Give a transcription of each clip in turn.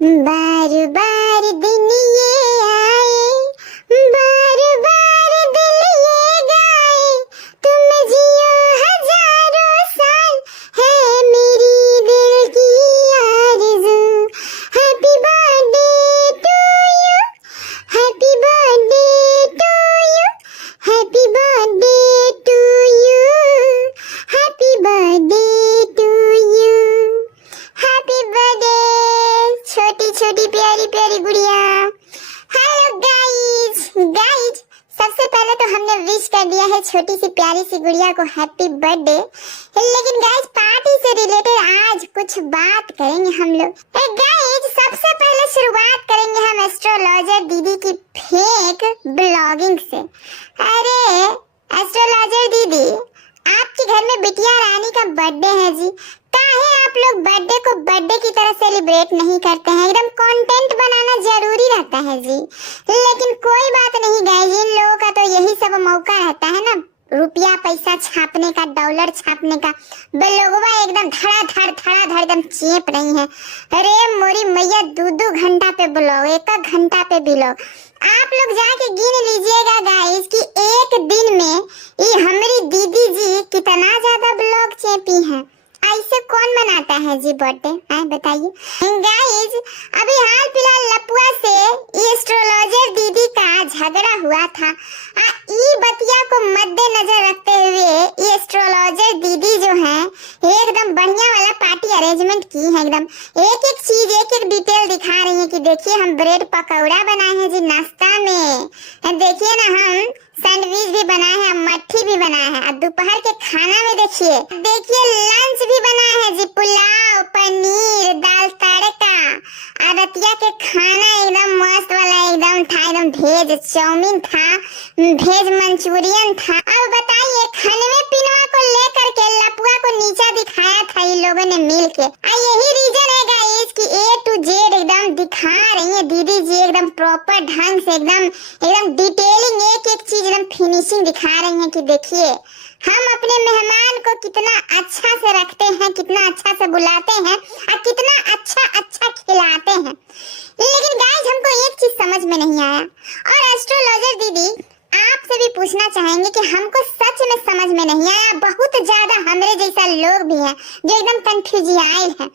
बार बार दिन ये आए, बार बार दिल ये गाए, तुम जियो हजारों साल, है मेरी दिल की आरज़ू। Happy birthday to you, happy birthday to you, happy birthday to you, happy birthday to you, happy birthday छोटी छोटी प्यारी प्यारी गुड़िया। हेलो गाइज, सबसे पहले तो हमने विश कर दिया है छोटी सी प्यारी सी गुड़िया को हैप्पी बर्थडे। लेकिन गाइज पार्टी से रिलेटेड आज कुछ बात करेंगे हम लोग। गाइज सबसे पहले शुरुआत करेंगे हम एस्ट्रोलॉजर दीदी की फेक ब्लॉगिंग से। अरे एस्ट्रोलॉजर दीदी, आपके घर में बिटिया रानी का बर्थडे है जी, काहे आप लोग बर्थडे को बर्थडे की तरह सेलिब्रेट नहीं करते हैं? एकदम कंटेंट बनाना जरूरी रहता है जी। लेकिन कोई बात नहीं गाइस, इन लोगों का तो यही सब मौका रहता है ना, रुपया पैसा छापने का, डॉलर छापने का। लोगों एकदम धड़ा एकदम चेप रही है। अरे मोरी मैया, 2-2 घंटा पे ब्लॉग, 1 घंटा पे ब्लॉग। आप लोग जाके गिन लीजिएगा गाइस कि एक दिन में ये हमारी दीदी जी कितना ज्यादा ब्लॉग चेपी है। ऐसे कौन मनाता है जी बर्थडे, हैं बताइए गाइस। अभी हाल फिलहाल लपुआ से एस्ट्रोलॉजर दीदी का झगड़ा हुआ था। ई बतिया को मद्देनजर रखते हुए ये एस्ट्रोलॉजर दीदी जो है एकदम बढ़िया वाला पार्टी अरेंजमेंट की है। एकदम एक एक चीज, एक एक डिटेल दिखा रही है कि देखिए हम ब्रेड पकौड़ा बनाए हैं जी नाश्ता में, देखिए ना हम सैंडविच भी बनाए हैं, मट्ठी भी बनाए हैं। अब दोपहर के खाना में देखिए लंच भी बनाए हैं जी, पुलाव, पनीर, दाल तड़का। और रतिया के खाना एकदम मस्त वाला एकदम था, एकदम भेज चाउमीन था, भेज मंचूरियन था। अब बताइए खनवे पिनवा को लेकर के लपुआ को नीचा दिखाया था इन लोगों ने मिल के। यही रीजन है गाइस कि A to Z एकदम दिखा रही है दीदी जी, एकदम प्रॉपर ढंग से, एकदम डिटेलिंग, एक एक चीज एकदम फिनिशिंग दिखा रही है कि देखिए हम अपने मेहमान को कितना अच्छा से रखते हैं, कितना अच्छा से बुलाते हैं और कितना अच्छा खिलाते हैं। लेकिन गाइस हमको एक चीज समझ में नहीं आया, और एस्ट्रोलॉजर दीदी आपसे भी पूछना चाहेंगे कि हमको सच में समझ में नहीं आया। बहुत ज्यादा हमारे जैसा लोग भी हैं जो एकदम कंफ्यूजियाइल है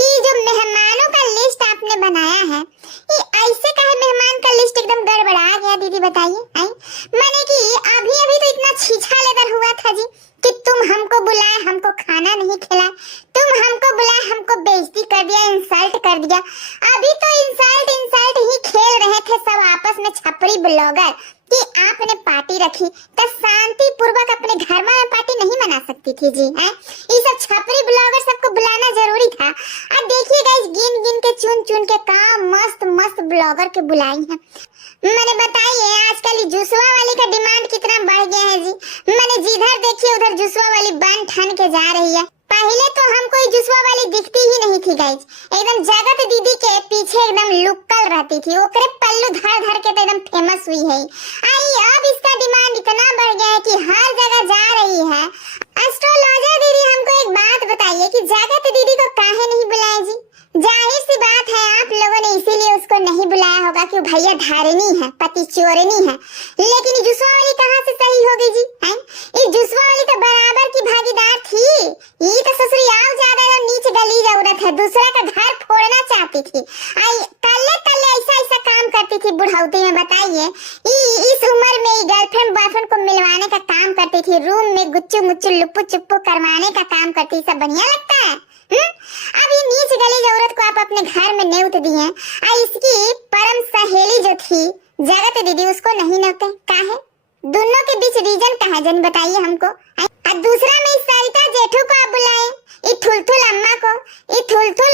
कि जो मेहमानों का लिस्ट आपने बनाया है, ये ऐसे काहे मेहमान का लिस्ट एकदम गड़बड़ा गया दीदी बताइए। माने कि अभी अभी तो इतना छीछा लेदर हुआ था जी कि तुम हमको बुलाए, हमको खाना नहीं खिलाए, तुम हमको बुलाए, हमको बेइज्जती कर दिया, इंसल्ट कर दिया। अभी तो इंसल्ट ही खेल रहे थे सब आपस में छपरी ब्लॉगर कि आपने पार्टी रखी तो शांति पूर्वक अपने घर में पार्टी नहीं मना सकती थी जी, हैं? ये सब छपरी ब्लॉगर सबको बुलाना जरूरी था। अब देखिए गाइस गिन के चुन के का मस्त ब्लॉगर के बुलाई हैं। मैंने बताइए आजकल जूसवा वाली का डिमांड कितना बढ़ गया है जी। मैंने जिधर देखिए उधर जूसवा वाली बन ठन के जा रही है। पहले तो हमको जूसवा वाली दिखती ही नहीं थी गाइस, एकदम जगत दीदी के पीछे एकदम लुक्कल रहती थी, ओकरे पल्लू धर के तो एकदम फेमस हुई है। अब इसका डिमांड इतना बढ़ गया है कि हर जगह जा रही है। एस्ट्रोलॉजर दीदी हमको एक बात बताइए कि जगत दीदी को काहे नहीं बुलाया जी? जाहिर सी बात है आप लोगों ने इसीलिए उसको नहीं बुलाया होगा कि भैया धारिणी है, पति चोरनी है। लेकिन जुस्वा वाली कहाँ से सही होगी जी, हैं? ये जुस्वा वाली तो बराबर की भागीदार थी। ये तो ससुराल ज्यादा नीच गली औरत है, दूसरा का घर फोड़ना चाहती थी। तल्ले ऐसा काम करती थी बुढ़ाउती में। बताइए इस उम्र में गर्लफ्रेंड बॉयफ्रेंड को मिलवाने का काम करती थी, रूम में गुच्चू मुच्चू लुप्पू चुप्पू करवाने का काम करती। सब बढ़िया लगता है? अब ये नीच गली औरत को आप अपने घर में न्योत दिए, इसकी परम सहेली जो थी जगत दीदी उसको नहीं न्योते काहे? दोनों के बीच रीजन क्या है जन बताइए हमको। और दूसरा में इस सरिता जेठू को आप बुलाए, ये थुलथुल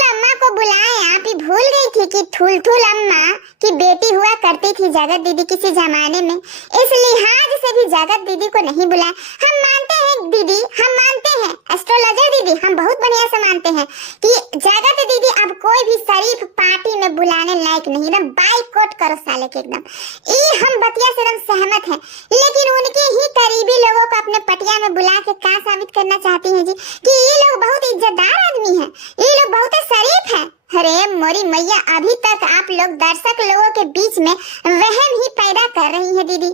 अम्मा को बुलाए। आप ही भूल गई थी कि थुलथुल अम्मा की बेटी हुआ करती थी जगत दीदी किसी जमाने में, इस लिहाज से भी जगत दीदी को नहीं बुलाए। हम मानते हैं दीदी, हम मानते हैं एस्ट्रोलॉजर दीदी, हम बहुत बढ़िया से मानते हैं कि जगत दीदी अब कोई भी शरीफ पार्टी में में बुलाने लायक नहीं, एकदम बाइकआउट करो साले के एकदम। ये हम बतिया से एकदम सहमत हैं, लेकिन उनके ही करीबी लोगों को अपने पटिया में बुला के क्या साबित करना चाहती हैं जी कि ये लोग बहुत इज्जतदार आदमी हैं, ये लोग बहुत शरीफ हैं। अरे मोरी मैया, अभी तक आप लोग दर्शक लोगों के बीच में वहम ही पैदा कर रही है दीदी।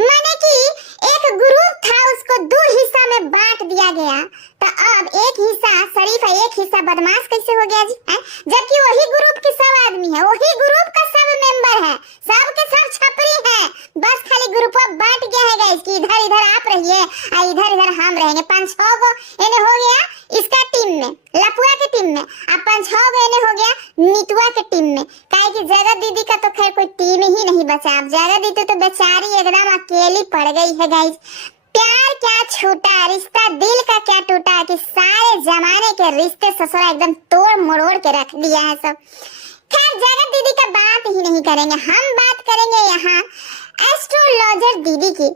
माने कि एक ग्रुप था, उसको दो हिस्सा में बांट दिया गया, तो अब एक हिस्सा शरीफ है, एक हिस्सा बदमाश कैसे हो गया जी? जबकि वही ग्रुप के सब आदमी है, वही ग्रुप का सब मेंबर है, सब के सब छपरी है, बस खाली ग्रुप बांट गया है गाइस कि इधर इधर आप रहिए और इधर इधर हम रहेंगे। 5-6 गो इन्हें हो गया इसका टीम में, लपुआ के टीम में, अब 5-6 गो इन्हें हो गया नीतुआ के टीम में। काहे कि जगत दीदी का तो खैर कोई टीम ही नहीं बचा, अब जगत दीदी तो बेचारी एकदम अकेली पड़ गई है गाइस। प्यार क्या छूटा, रिश्ता दिल का क्या टूटा कि सारे जमाने के रिश्ते ससुरा एकदम तोड़ मरोड़ के रख दिया है सब। खैर जगत दीदी का बात ही नहीं करेंगे, हम बात करेंगे यहाँ एस्ट्रोलॉजर दीदी की।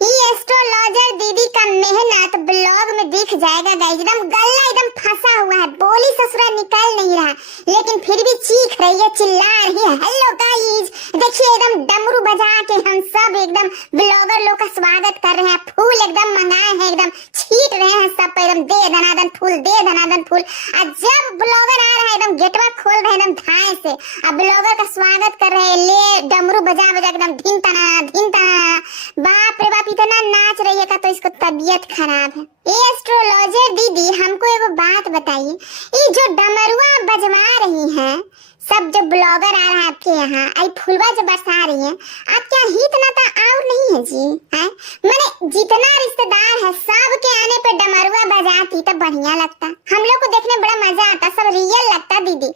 ये एस्ट्रोलॉजर दीदी का मेहनत ब्लॉग में दिख जाएगा गाइस, एकदम गला एकदम फंसा हुआ है, बोली ससुरा निकल नहीं रहा, लेकिन फिर भी चीख रही है, चिल्ला रही है, हेलो गाइस देखिए एकदम डमरू बजा के हम सब एकदम ब्लॉगर लोग का स्वागत कर रहे हैं, फूल एकदम मंगाए हैं, एकदम छीट रहे हैं सब पे, एकदम दे धनादन फूल, दे धनादन फूल। और जब ब्लॉगर आ रहा है एकदम गेटवा खोल रहे हैं एकदम धाए से, अब ब्लॉगर का स्वागत कर रहे हैं, ले डमरू बजा बजा एकदम धिन तना, बाप रे बाप इतना नाच रही है का तो इसको तबीयत खराब है। ये एस्ट्रोलॉजर दीदी हमको एगो बात बताइए, ये जो डमरुआ बजवा रही हैं सब, जो ब्लॉगर आ रहा है आपके यहाँ, आई फुलवा जो बरसा रही है, आप क्या हित नाता और नहीं है जी? है माने जितना रिश्तेदार है सब के आने पे डमरुआ बजाती तो बढ़िया लगता, हम लोग को देखने बड़ा मजा आता, सब रियल लगता दीदी,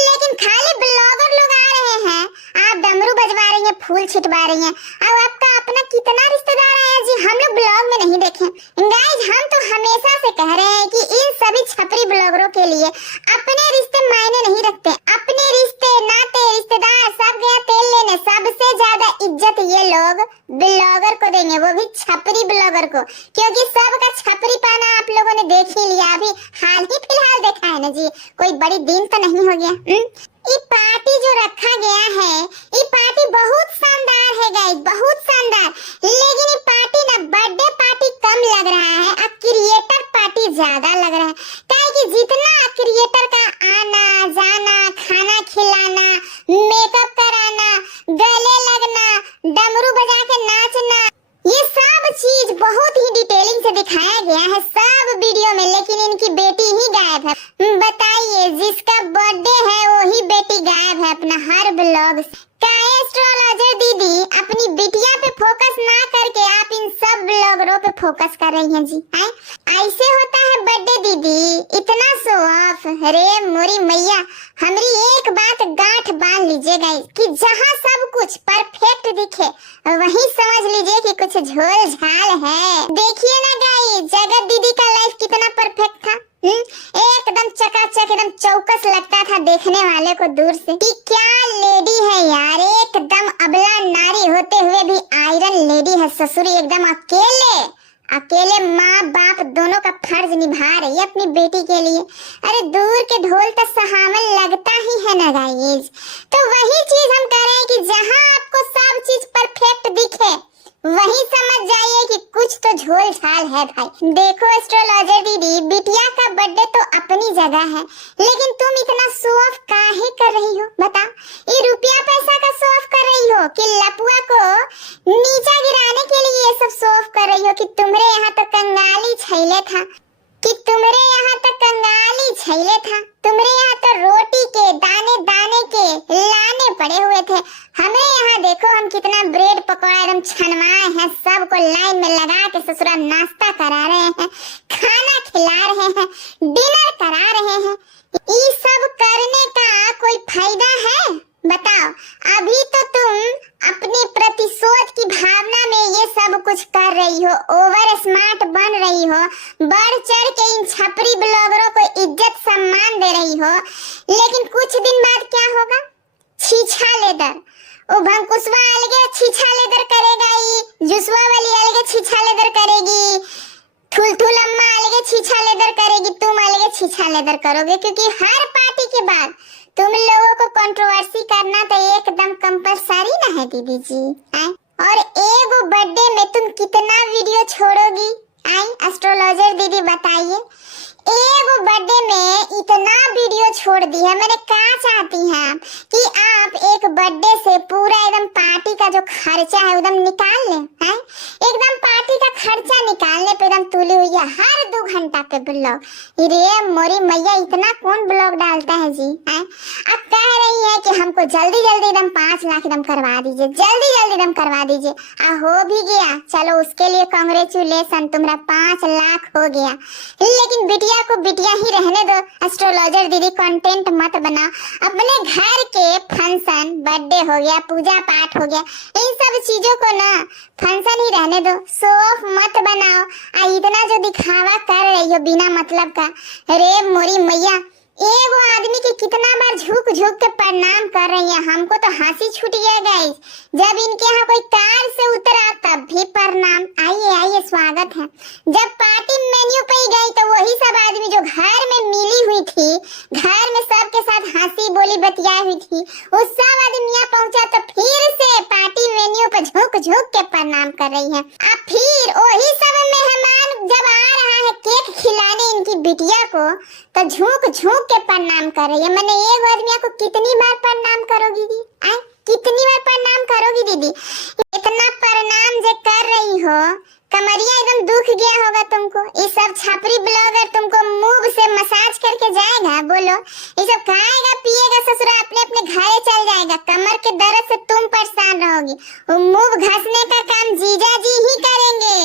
लेकिन खाली ब्लॉगर लोग आ रहे हैं, आप डमरू बजवा रही हैं, फूल छिटवा रही हैं, और आपका अपना कितना रिश्तेदार आया जी, हम लोग ब्लॉग में नहीं देखे गाइस। हम तो हमेशा से कह रहे हैं कि इन सभी छपरी ब्लॉगरों के लिए अपने रिश्ते मायने नहीं रखते, अपने रिश्ते नाते रिश्तेदार सब गया तेल लेने, सबसे ज्यादा इज्जत ये लोग ब्लॉगर को देंगे, वो भी छपरी ब्लॉगर को, क्योंकि सबका छपरी पाना आप लोगों ने देख ही लिया, अभी हाल ही फिलहाल देखा है ना जी, कोई बड़ी दिन तो नहीं हो गया। ये पार्टी जो रखा गया है, ये पार्टी बहुत शानदार है गाइस, बहुत शानदार, लेकिन ये पार्टी ना बर्थडे पार्टी कम लग रहा है और क्रिएटर पार्टी ज्यादा लग रहा है, कि जितना क्रिएटर का आना जाना, खाना खिलाना, मेकअप कराना, गले लगना, डमरू बजा के नाचना, ये सब चीज बहुत ही डिटेलिंग से दिखाया गया है सब वीडियो में, लेकिन इनकी बेटी ही गायब है। बताइए जिसका बर्थडे है वही बेटी गायब है अपना हर ब्लॉग से। एस्ट्रोलॉजर दीदी अपनी बिटिया पे फोकस ना करके आप इन सब ब्लॉगरों पे फोकस कर रही हैं जी, ऐसे होता है बर्थडे दीदी, इतना शो ऑफ। अरे मोरी मैया, हमारी एक बात गांठ बांध लीजिए गाइस कि जहाँ सब कुछ परफेक्ट दिखे वही समझ लीजिए कि कुछ झोल झाल है। देखिए ना गाइस, जगत दीदी का लाइफ कितना परफेक्ट था, एकदम चकाचक, एकदम चौकस लगता था देखने वाले को दूर से कि क्या लेडी है यार, एकदम अबला नारी होते हुए भी आयरन लेडी है, ससुरी एकदम अकेले माँ बाप दोनों का फर्ज निभा रही है अपनी बेटी के लिए। अरे दूर के ढोल तो सहावन लगता ही है ना गाइस, तो वही चीज हम कह रहे हैं कि जहाँ आपको सब चीज परफेक्ट दिखे वही समझ जाइए कि कुछ तो झोल झाल है भाई। देखो एस्ट्रोलॉजर दीदी, बिटिया का बर्थडे तो अपनी जगह है, लेकिन तुम इतना शो ऑफ काहे कर रही हो बता? ये रुपया पैसा का शो ऑफ कर रही हो कि लपुआ को नीचा गिराने के लिए ये सब शो ऑफ कर रही हो कि तुम्हारे यहाँ तो कंगाली छैले था, कि तुम्हारे यहाँ तो कंगाली छैले था, तुम्हारे यहाँ तो रोटी के दाने दाने के लाने पड़े हुए थे, हमें यहाँ देखो हम कितना ब्रेड पकौड़ा एकदम छनवाए हैं, सबको लाइन में लगा के ससुरा नाश्ता करा रहे हैं, खाना खिला रहे हैं, डिनर करा रहे हैं। ये सब करने का कोई फायदा है बताओ? अभी तो तुम अपनी प्रतिशोध की भावना में ये सब कुछ कर रही हो, ओवर स्मार्ट बन रही हो, बढ़ चढ़ के इन छपरी ब्लॉगरों को इज्जत सम्मान दे रही हो, लेकिन कुछ दिन बाद क्या होगा? छीछा लेदर, ओ भंकुसवा अलगे छीछा लेदर करेगा, ये जुसवा वाली अलगे छीछा लेदर करेगी, थुलथुल अम्मा अलगे छीछा लेदर करेगी, तुम अलगे छीछा लेदर करोगे, क्योंकि हर पार्टी के बाद तुम लोगों को कंट्रोवर्सी करना तो एकदम कंपलसरी ना है दीदी जी। और एगो बर्थडे में तुम कितना वीडियो छोड़ोगी? एस्ट्रोलॉजर दीदी बताइए, एगो बर्थडे में इतना वीडियो छोड़ दी है। मैंने क्या चाहती हैं आप कि आप एक बर्थडे से पूरा एकदम पार्टी का जो खर्चा है एकदम निकाल लें, हैं? एकदम पार्टी का खर्चा निकालने पे एकदम तुली हुई है हर 2 घंटा पे ब्लॉग। रे मोरी मैया, इतना कौन ब्लॉग डालता है जी? हैं? अब कह रही है कि हमको जल्दी जल्दी एकदम 5 लाख एकदम करवा दीजिए, जल्दी जल्दी एकदम करवा दीजिए। हो भी गया, चलो उसके लिए कांग्रेचुलेसन, तुम्हारा 5 लाख हो गया। लेकिन बिटिया को बिटिया ही रहने दो। एस्ट्रोलॉजर दीदी कंटेंट मत बनाओ। अपने घर के फंक्शन, बर्थडे हो गया, पूजा पाठ हो गया, इन सब चीजों को ना फंक्शन ही रहने दो, शो ऑफ मत बनाओ। इतना जो दिखावा कर रही हो बिना मतलब का, अरे मोरी मैया, एगो आदमी के कितना बार झुक झुक के प्रणाम कर रही है। हमको तो हंसी छूट गया गाइस, जब इनके यहाँ कोई कार से उतरा तब भी प्रणाम, आइए आइए स्वागत है। जब पार्टी मेन्यू पे ही गई तो वही सब आदमी जो घर में मिली हुई थी, घर में सबके साथ हंसी बोली बतियाई हुई थी, उस सब आदमी यहाँ पहुंचा तो फिर से पार्टी मेन्यू पे झुक झुक के प्रणाम कर रही है। अब फिर वही सब मेहमान जब आ रहा है केक खिलाने इनकी बिटिया को, तो झुक झुक के प्रणाम कर रही है। मैंने एक आदमी को कितनी बार प्रणाम करोगी दी? कितनी बार प्रणाम करोगी दीदी? इतना प्रणाम जो कर रही हो, कमरिया एकदम दुख गया होगा तुमको। ये सब छपरी ब्लॉगर तुमको मुंह से मसाज करके जाएगा, बोलो ये सब खाएगा पिएगा ससुरा, अपने अपने घरे चल जाएगा। कमर के दर्द से तुम परेशान रहोगी। वो मुंह घसने का काम जीजा जी ही करेंगे।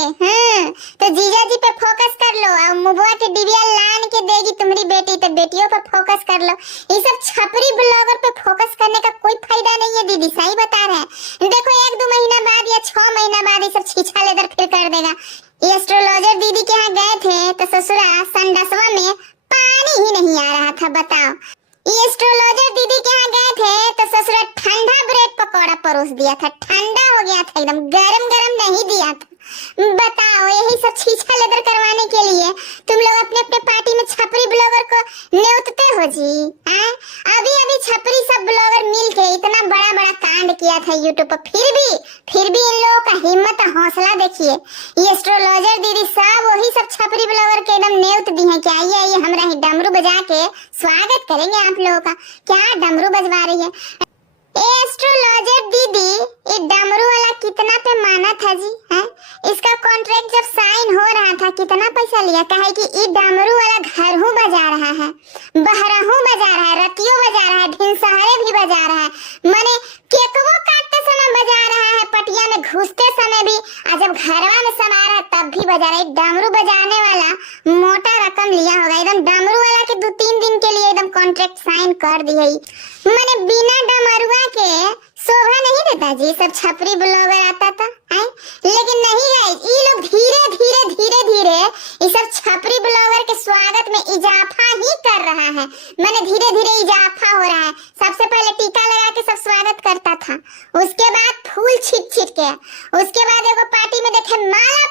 तो जीजा जी पे फोकस कर लो, और मुंहवा के डिबिया लान के देगी तुम्हारी बेटी, तो बेटियों पे फोकस कर लो। ये सब छपरी ब्लॉगर पे फोकस करने का कोई फायदा नहीं है दीदी, सही बता रहे हैं। देखो 1-2 महीना बाद या 6 महीना बाद ये सब छीछा लेदर फिर कर देगा। ये एस्ट्रोलॉजर दीदी के यहाँ गए थे तो ससुरा संडसवा में पानी ही नहीं आ रहा था, बताओ। ये एस्ट्रोलॉजर दीदी के यहाँ गए थे तो ससुरा ठंडा ब्रेड पकौड़ा परोस दिया था, ठंडा हो गया था एकदम, गरम गरम नहीं दिया था। बताओ, यही सब छीछा लेदर करवाने के लिए तुम लोग अपने अपने पार्टी में छपरी ब्लॉगर को न्योतते हो जी। अभी अभी छपरी सब ब्लॉगर मिलके इतना बड़ा बड़ा कांड किया था यूट्यूब पर, फिर भी इन लोगों का हिम्मत हौसला देखिए। ये एस्ट्रोलॉजर दीदी सब वही सब छपरी ब्लॉगर के एकदम न्योत दी है कि आइए आइए हमरा ही डमरू बजा के स्वागत करेंगे आप लोगों का। क्या डमरू बजवा रही है एस्ट्रोलॉजर दीदी? ये डमरू वाला कितना पे माना था जी? हैं? इसका कॉन्ट्रैक्ट जब साइन हो रहा था कितना पैसा लिया? कहे कि ये डमरू वाला घर हूँ बजा रहा है, बहरहू बजा रहा है, रतियों बजा रहा है, ढिंसहरे भी बजा रहा है, माने केकवो काटते समय बजा रहा है, पटिया में घुसते समय भी, और जब घरवा में समा रहा तब भी बजा रहा है। डमरू बजाने वाला मोटा रकम लिया होगा, एकदम डमरू वाला के 2-3 दिन के लिए एकदम कॉन्ट्रैक्ट साइन कर दी है। माने बिना डमरुआ के शोभा नहीं देता जी, सब छपरी ब्लॉगर आता था। लेकिन नहीं गाइस, ये लोग धीरे ये सब छपरी ब्लॉगर के स्वागत में इजाफा ही कर रहा है। माने धीरे इजाफा हो रहा है। सबसे पहले टीका लगा के सब स्वागत करता था, उसके बाद फूल छिट के, उसके बाद एगो पार्टी में देखे माला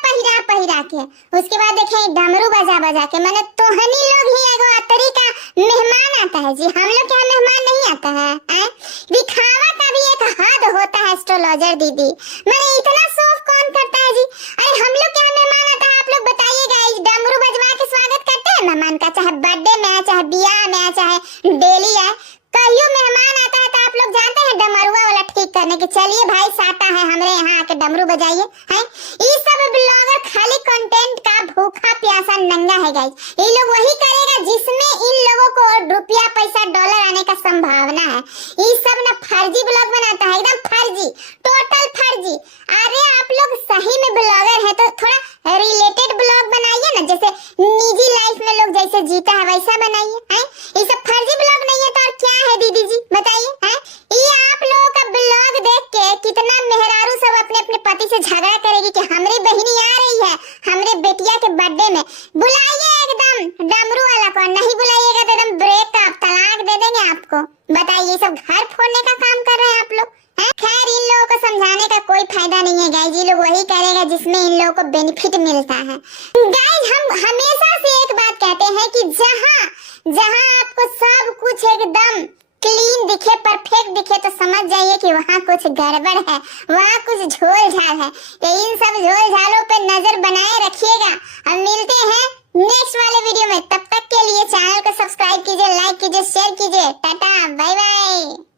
पहिरा के, उसके बाद देखे डमरू बजा के। माने तोहनी लोग ही एगो अतरी का मेहमान आता है जी, हम लोग क्या मेहमान नहीं आता है? दिखावा का भी एक हद होता है एस्ट्रोलॉजर दीदी। मैंने इतना शौक कौन करता है जी? अरे हम लोग क्या मेहमान आता है, आप लोग बताइएगा। डमरू बजवा के स्वागत करते हैं मेहमान का, चाहे बर्थडे में, चाहे ब्याह में, चाहे डेली है, कहियो मेहमान आता है तो आप लोग जानते हैं डमरुआ वाला ठीक करने के, चलिए भाई साटा है हमरे यहाँ आके डमरू बजाइए। हैं? ये सब ब्लॉगर खाली कंटेंट का भूखा प्यासा नंगा है गाइस। ये लोग वही करेगा जिसमें इन लोगों को रुपया पैसा डॉलर आने का संभावना है। ये सब ना फर्जी ब्लॉग बनाता है, एकदम फर्जी, टोटल फर्जी। अरे आप लोग सही में ब्लॉगर है तो थोड़ा रिलेटेड ब्लॉग बनाइए ना, जैसे निजी लाइफ में लोग जैसे जीता है वैसा बनाइए। ये सब फर्जी ब्लॉग नहीं है तो और क्या है दीदी जी बताइए? ये आप लोगों का ब्लॉग देख के कितना मेहरारू सब अपने अपने पति से झगड़ा करेगी कि हमारी बहनी आ रही है हमरे बेटिया के बर्थडे में, बुलाइए एकदम डमरू वाला को, नहीं बुलाइएगा तो एकदम ब्रेकअप तलाक दे देंगे आपको। बताइए, ये सब घर फोड़ने का काम कर रहे हैं आप लोग। खैर इन लोगों को समझाने का कोई फायदा नहीं है गाइस, ये लोग वही करेगा जिसमें इन लोगों को बेनिफिट मिलता है। गाइस हम हमेशा से एक बात कहते हैं कि जहाँ आपको सब कुछ एकदम क्लीन दिखे, परफेक्ट दिखे तो समझ जाइए कि वहाँ कुछ गड़बड़ है, वहाँ कुछ झोल झाल है। तो इन सब झोल झालों पे नजर बनाए रखिएगा। हम मिलते हैं नेक्स्ट वाले वीडियो में। तब तक के लिए चैनल को सब्सक्राइब कीजिए, लाइक कीजिए, शेयर कीजिए। Tata, bye bye.